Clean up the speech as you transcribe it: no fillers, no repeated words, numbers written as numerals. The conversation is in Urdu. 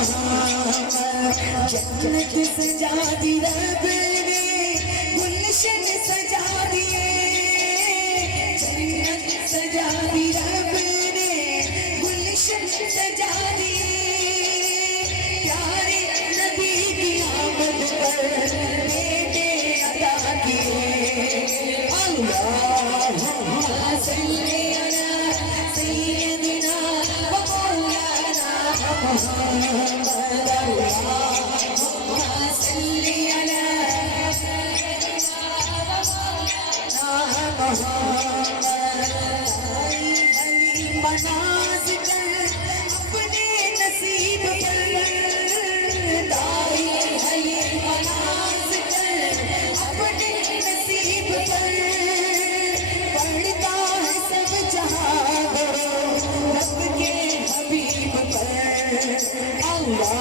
محمد جنت سجا دی رب نے گلشن سجا دیے جنت سجا دی رب نے گلشن سجا دیے پیارے نبی کی آمد پر بیٹے عطا کیے اللہم صلی علی سیدنا و مولانا محمد اللہم صلی علی محمد علی مناز کر اپنے نصیب پر دائی علی مناز کر اپنے نصیب پر پڑھتا ہے سب جہاں رب کے حبیب پر اللہ